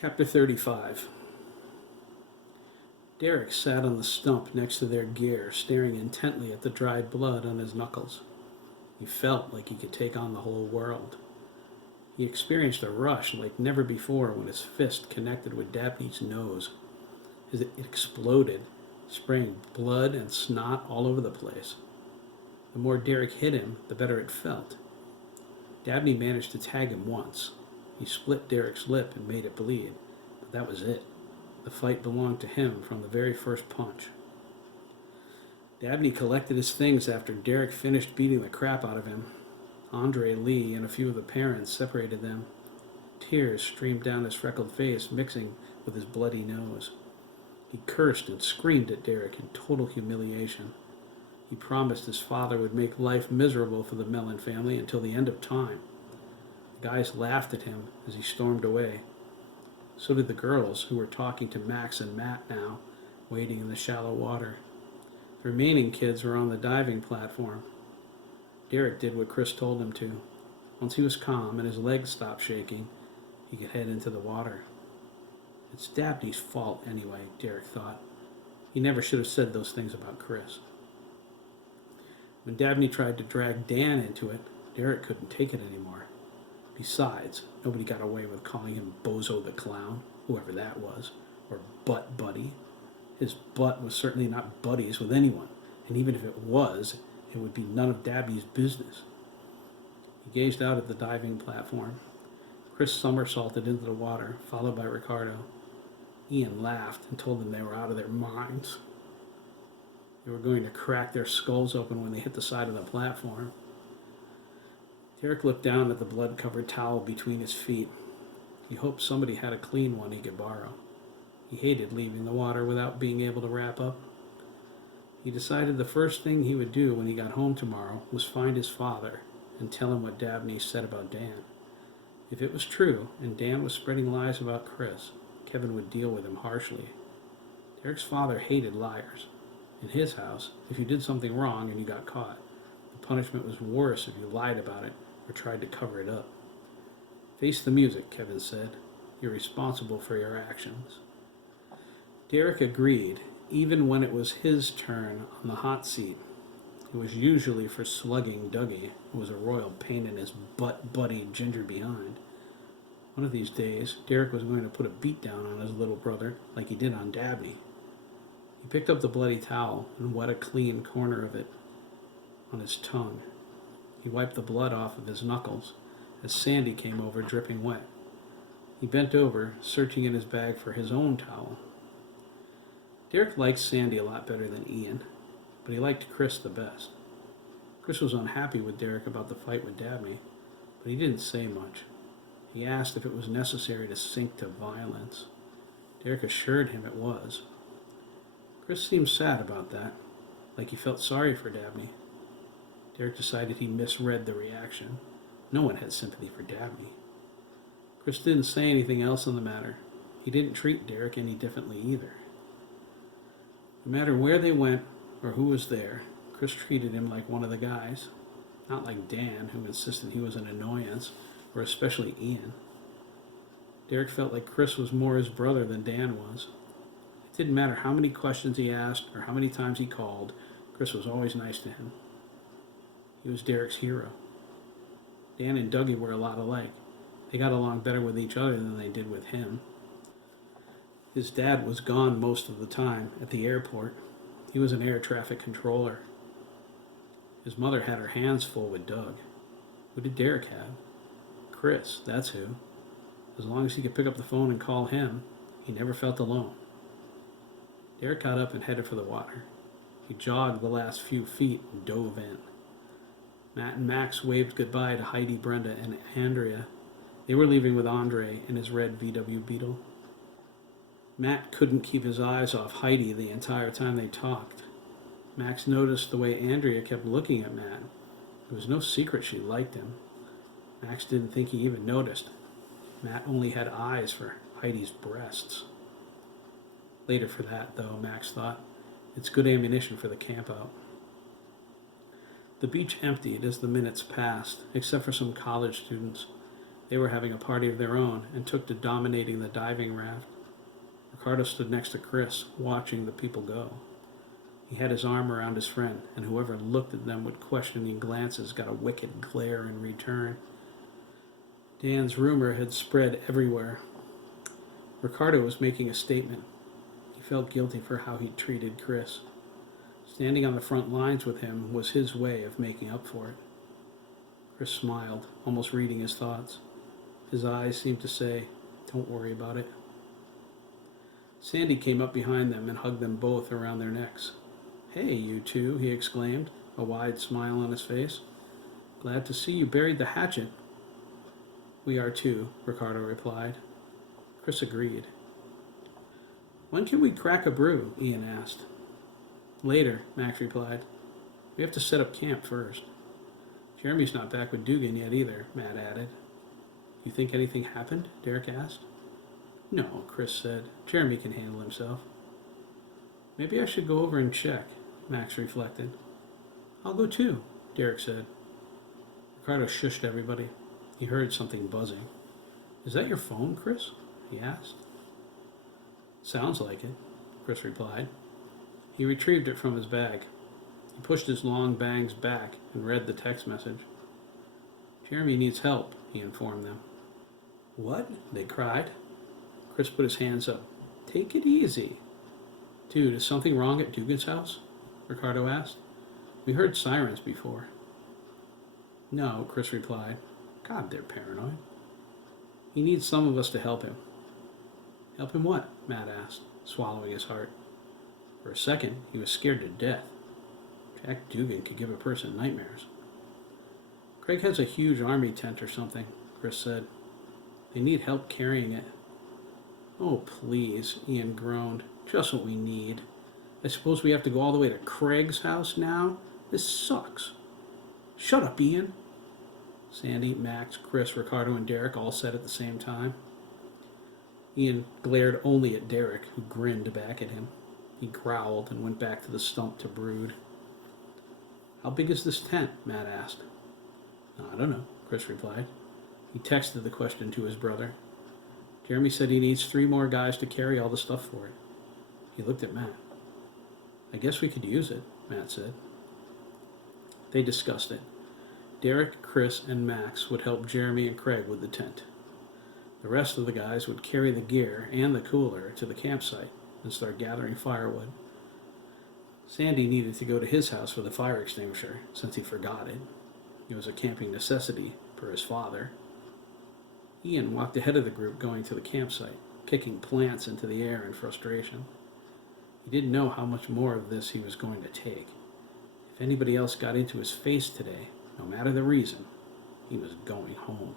Chapter 35. Derek sat on the stump next to their gear, staring intently at the dried blood on his knuckles. He felt like he could take on the whole world. He experienced a rush like never before when his fist connected with Dabney's nose. As it exploded, spraying blood and snot all over the place. The more Derek hit him, the better it felt. Dabney managed to tag him once. He split Derek's lip and made it bleed, but that was it. The fight belonged to him from the very first punch. Dabney collected his things after Derek finished beating the crap out of him. Andre Lee and a few of the parents separated them. Tears streamed down his freckled face, mixing with his bloody nose. He cursed and screamed at Derek in total humiliation. He promised his father would make life miserable for the Mellon family until the end of time. The guys laughed at him as he stormed away. So did the girls, who were talking to Max and Matt now, waiting in the shallow water. The remaining kids were on the diving platform. Derek did what Chris told him to. Once he was calm and his legs stopped shaking, he could head into the water. It's Dabney's fault anyway, Derek thought. He never should have said those things about Chris. When Dabney tried to drag Dan into it, Derek couldn't take it anymore. Besides, nobody got away with calling him Bozo the Clown, whoever that was, or Butt Buddy. His butt was certainly not buddies with anyone, and even if it was, it would be none of Dabney's business. He gazed out at the diving platform. Chris somersaulted into the water, followed by Ricardo. Ian laughed and told them they were out of their minds. They were going to crack their skulls open when they hit the side of the platform. Derek looked down at the blood-covered towel between his feet. He hoped somebody had a clean one he could borrow. He hated leaving the water without being able to wrap up. He decided the first thing he would do when he got home tomorrow was find his father and tell him what Dabney said about Dan. If it was true, and Dan was spreading lies about Chris, Kevin would deal with him harshly. Derek's father hated liars. In his house, if you did something wrong and you got caught, the punishment was worse if you lied about it or tried to cover it up. Face the music, Kevin said. You're responsible for your actions. Derek agreed, even when it was his turn on the hot seat. It was usually for slugging Dougie, who was a royal pain in his butt-buddy ginger behind. One of these days, Derek was going to put a beat down on his little brother like he did on Dabney. He picked up the bloody towel and wet a clean corner of it on his tongue. He wiped the blood off of his knuckles as Sandy came over dripping wet. He bent over, searching in his bag for his own towel. Derek liked Sandy a lot better than Ian, but he liked Chris the best. Chris was unhappy with Derek about the fight with Dabney, but he didn't say much. He asked if it was necessary to sink to violence. Derek assured him it was. Chris seemed sad about that, like he felt sorry for Dabney. Derek decided he misread the reaction. No one had sympathy for Dabney. Chris didn't say anything else on the matter. He didn't treat Derek any differently either. No matter where they went or who was there, Chris treated him like one of the guys, not like Dan, who insisted he was an annoyance, or especially Ian. Derek felt like Chris was more his brother than Dan was. It didn't matter how many questions he asked or how many times he called, Chris was always nice to him. He was Derek's hero. Dan and Dougie were a lot alike. They got along better with each other than they did with him. His dad was gone most of the time at the airport. He was an air traffic controller. His mother had her hands full with Doug. Who did Derek have? Chris, that's who. As long as he could pick up the phone and call him, he never felt alone. Derek got up and headed for the water. He jogged the last few feet and dove in. Matt and Max waved goodbye to Heidi, Brenda, and Andrea. They were leaving with Andre in his red VW Beetle. Matt couldn't keep his eyes off Heidi the entire time they talked. Max noticed the way Andrea kept looking at Matt. It was no secret she liked him. Max didn't think he even noticed. Matt only had eyes for Heidi's breasts. Later for that, though, Max thought. It's good ammunition for the campout. The beach emptied as the minutes passed, except for some college students. They were having a party of their own and took to dominating the diving raft. Ricardo stood next to Chris, watching the people go. He had his arm around his friend, and whoever looked at them with questioning glances got a wicked glare in return. Dan's rumor had spread everywhere. Ricardo was making a statement. He felt guilty for how he'd treated Chris. Standing on the front lines with him was his way of making up for it. Chris smiled, almost reading his thoughts. His eyes seemed to say, "Don't worry about it." Sandy came up behind them and hugged them both around their necks. "Hey, you two," he exclaimed, a wide smile on his face. "Glad to see you buried the hatchet." "We are too," Ricardo replied. Chris agreed. "When can we crack a brew?" Ian asked. "Later," Max replied. "We have to set up camp first." "Jeremy's not back with Dugan yet either," Matt added. "You think anything happened?" Derek asked. "No," Chris said. "Jeremy can handle himself." "Maybe I should go over and check," Max reflected. "I'll go too," Derek said. Ricardo shushed everybody. He heard something buzzing. "Is that your phone, Chris?" he asked. "Sounds like it," Chris replied. He retrieved it from his bag. He pushed his long bangs back and read the text message. "Jeremy needs help," he informed them. "What?" they cried. Chris put his hands up. "Take it easy." "Dude, is something wrong at Dugan's house?" Ricardo asked. "We heard sirens before." "No," Chris replied. "God, they're paranoid." "He needs some of us to help him." "Help him what?" Matt asked, swallowing his heart. For a second, he was scared to death. Jack Dugan could give a person nightmares. "Craig has a huge army tent or something," Chris said. "They need help carrying it." "Oh, please," Ian groaned. "Just what we need. I suppose we have to go all the way to Craig's house now? This sucks." "Shut up, Ian," Sandy, Max, Chris, Ricardo, and Derek all said at the same time. Ian glared only at Derek, who grinned back at him. He growled and went back to the stump to brood. "How big is this tent?" Matt asked. "I don't know," Chris replied. He texted the question to his brother. Jeremy said he needs 3 more guys to carry all the stuff for it. He looked at Matt. "I guess we could use it," Matt said. They discussed it. Derek, Chris, and Max would help Jeremy and Craig with the tent. The rest of the guys would carry the gear and the cooler to the campsite and start gathering firewood. Sandy needed to go to his house for the fire extinguisher since he forgot it. It was a camping necessity for his father. Ian walked ahead of the group going to the campsite, kicking plants into the air in frustration. He didn't know how much more of this he was going to take. If anybody else got into his face today, no matter the reason, he was going home.